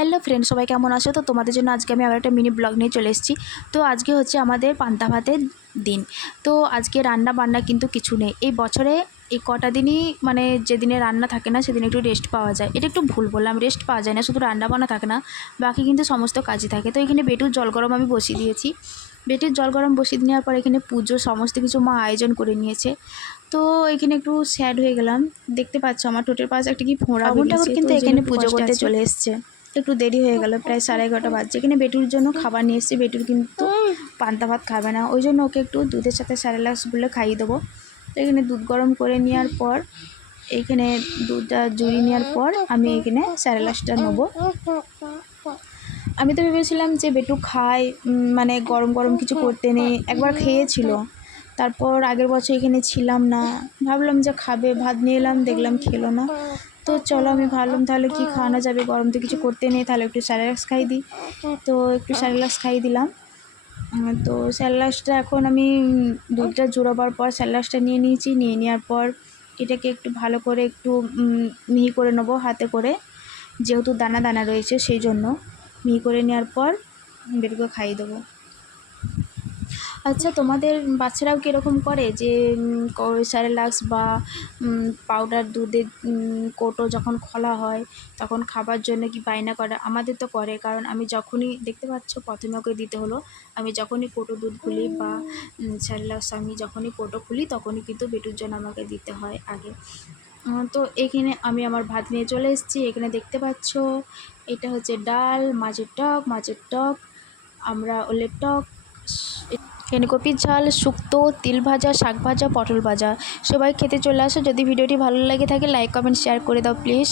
Hello friend, সবাই কেমন আছো? তো তোমাদের জন্য আজকে আমি আবার একটা মিনি ব্লগ নিয়ে চলে এসেছি। তো আজকে হচ্ছে আমাদের পান্তা ভাতের দিন। তো আজকে রান্না বান্না কিন্তু কিছু নেই। এই বছরে এই কটা দিনই মানে যেদিনে রান্না থাকে না সেদিন একটু রেস্ট পাওয়া যায়। এটা একটু ভুল বললাম, রেস্ট পাওয়া যায় না, শুধু রান্না বান্না থাকে না, বাকি কিন্তু সমস্ত কাজই থাকে। তো এখানে বেটুর জল গরম আমি বসিয়ে দিয়েছি। বেটুর জল গরম বসিয়ে নেওয়ার পর এখানে পুজো সমস্ত কিছু মা আয়োজন করে নিয়েছে। তো এখানে একটু স্যাড হয়ে গেলাম। দেখতে পাচ্ছ আমার ঠোঁটের পাশে একটা কি ফোঁড়া বেরিয়েছে, কিন্তু এখানে পুজো করতে চলে এসছে। একটু দেরি হয়ে গেল, প্রায় 11:30 বাজছে। এখানে বেটুর জন্য খাবার নিয়ে এসেছি। বেটুর কিন্তু পান্তা ভাত খাবে না, ওই জন্য ওকে একটু দুধের সাথে স্যারেলাক্স বলে খাইয়ে দেবো। তো এখানে দুধ গরম করে নেওয়ার পর এইখানে দুধটা জুড়িয়ে নেওয়ার পর আমি এখানে স্যারেলাক্সটা নেবো। আমি তো ভেবেছিলাম যে বেটু খায়, মানে গরম গরম কিছু করতে নেই, একবার খেয়েছিল। তারপর আগের বছর এখানে ছিলাম না, ভাবলাম যে খাবে, ভাত নিয়ে এলাম, দেখলাম খেলো না। তো চলো, আমি ভাবলাম তাহলে কি খাওয়ানো যাবে, গরম তো কিছু করতে নেই, তাহলে একটু স্যারেলাক্স খাই দিই। তো একটু স্যারেলাক্স খাইয়ে দিলাম। তো স্যারেলাক্সটা এখন আমি দুধটা জোড়াবার পর স্যারেলাক্সটা নিয়ে নিয়েছি। নিয়ে নেওয়ার পর এটাকে একটু ভালো করে একটু মিহি করে নেবো হাতে করে, যেহেতু দানা দানা রয়েছে সেই জন্য। মিহি করে নেওয়ার পর বেটুকে খাইয়ে দেবো। আচ্ছা, তোমাদের বাচ্চারাও কীরকম করে যে স্যারেলাক্স বা পাউডার দুধের কৌটো যখন খোলা হয় তখন খাবার জন্য কি বায়না করে? আমাদের তো করে, কারণ আমি যখনই দেখতে পাচ্ছ প্রথমে ওকে দিতে হলো, আমি যখনই কৌটো দুধ খুলি বা স্যারেলাক্স আমি যখনই কৌটো খুলি তখনই কিন্তু বেটুর জন্য আমাকে দিতে হয় আগে। তো এখানে আমি আমার ভাত নিয়ে চলে এসেছি। এখানে দেখতে পাচ্ছ এটা হচ্ছে ডাল, মাছের টক, আমরা ওলের টক, এখানে কপির ঝাল, শুক্তো, তিল ভাজা, শাক ভাজা, পটল ভাজা। সবাই খেতে চলে আসো। যদি ভিডিওটি ভালো লাগে থাকে লাইক কমেন্ট শেয়ার করে দাও প্লিজ।